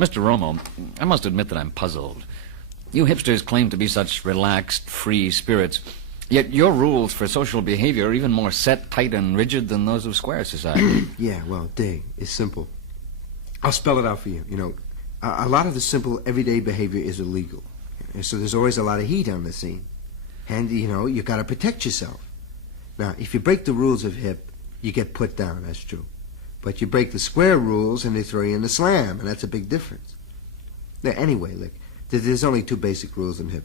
Mr. Romo, I must admit that I'm puzzled. You hipsters claim to be such relaxed, free spirits, yet your rules for social behavior are even more set, tight, and rigid than those of square society. Yeah, well, Dig, it's simple. I'll spell it out for you. You know, a lot of the simple, everyday behavior is illegal. And so there's always a lot of heat on the scene. And, you know, you got to protect yourself. Now, if you break the rules of hip, you get put down, that's true. But you break the square rules and they throw you in the slam, and that's a big difference. Now, anyway, look, there's only two basic rules in hip.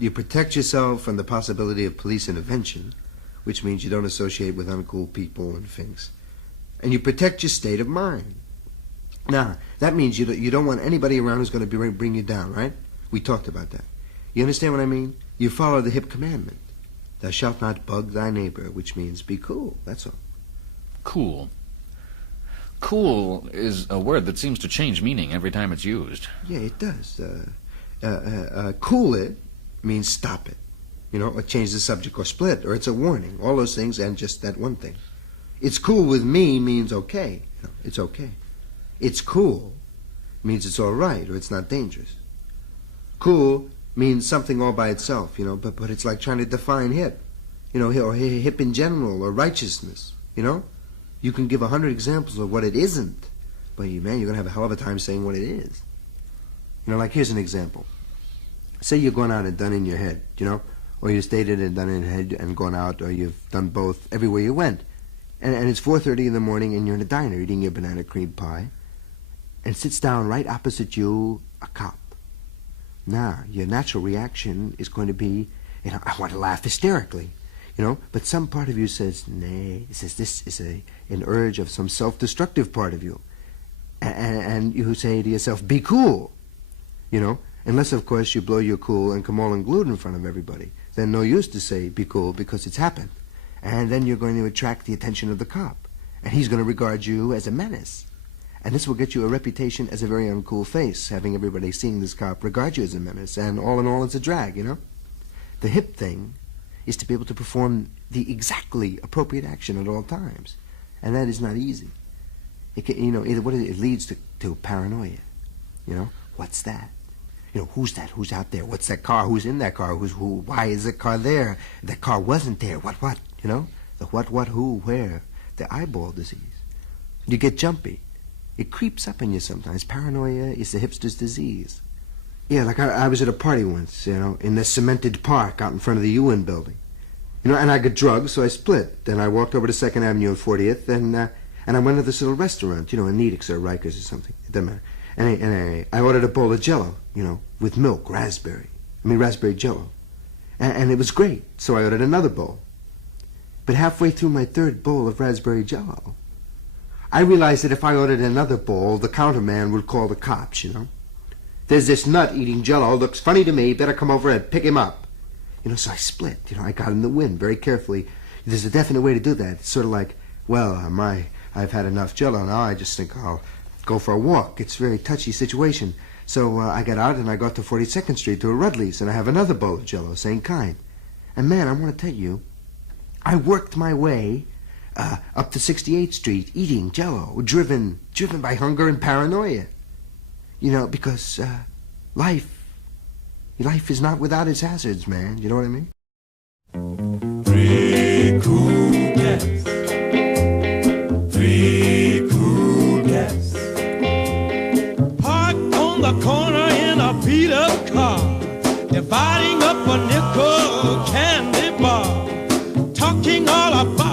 You protect yourself from the possibility of police intervention, which means you don't associate with uncool people and things. And you protect your state of mind. Now, that means you don't want anybody around who's going to bring you down, right? We talked about that. You understand what I mean? You follow the hip commandment. Thou shalt not bug thy neighbor, which means be cool, that's all. Cool. Cool is a word that seems to change meaning every time it's used. Yeah, it does. Cool it means stop it. You know, or change the subject or split, or it's a warning. All those things and just that one thing. It's cool with me means okay. You know, it's okay. It's cool means it's all right or it's not dangerous. Cool means something all by itself, you know, but it's like trying to define hip. You know, or hip in general or righteousness, you know? You can give 100 examples of what it isn't, but man, you're going to have a hell of a time saying what it is. You know, like here's an example. Say you're going out and done in your head, you know, or you stayed in and done in your head and gone out, or you've done both everywhere you went. And it's 4:30 in the morning and you're in a diner eating your banana cream pie, and sits down right opposite you a cop. Now, your natural reaction is going to be, you know, I want to laugh hysterically. You know, but some part of you says, nay, it says this is an urge of some self-destructive part of you. And you say to yourself, be cool, you know, unless, of course, you blow your cool and come all unglued in front of everybody. Then no use to say be cool because it's happened. And then you're going to attract the attention of the cop. And he's going to regard you as a menace. And this will get you a reputation as a very uncool face, having everybody seeing this cop regard you as a menace. And all in all, it's a drag, you know. The hip thing is to be able to perform the exactly appropriate action at all times. And that is not easy. It can, you know, it leads to paranoia. You know, what's that? You know, who's that? Who's out there? What's that car? Who's in that car? Who? Why is that car there? That car wasn't there. What? You know, the what, who, where. The eyeball disease. You get jumpy. It creeps up in you sometimes. Paranoia is the hipster's disease. Yeah, like I was at a party once, you know, in the cemented park out in front of the UN building. You know, and I got drugged, so I split. Then I walked over to 2nd Avenue and 40th, and I went to this little restaurant, you know, in Nedick's or Rikers or something. It doesn't matter. And I ordered a bowl of Jello, you know, with milk, raspberry Jello. And it was great, so I ordered another bowl. But halfway through my third bowl of raspberry Jello, I realized that if I ordered another bowl, the counterman would call the cops, you know. There's this nut eating Jello, looks funny to me, better come over and pick him up. You know, so I split, you know, I got in the wind very carefully. There's a definite way to do that. It's sort of like, well, I've had enough Jello now, I just think I'll go for a walk. It's a very touchy situation. So I got out and I got to 42nd Street to a Rudley's, and I have another bowl of Jello, same kind. And man, I want to tell you, I worked my way up to 68th Street eating Jello, driven by hunger and paranoia. You know, because life is not without its hazards, man. You know what I mean? Three cool cats. Three cool cats. Parked on the corner in a beat-up car, dividing up a nickel candy bar, talking all about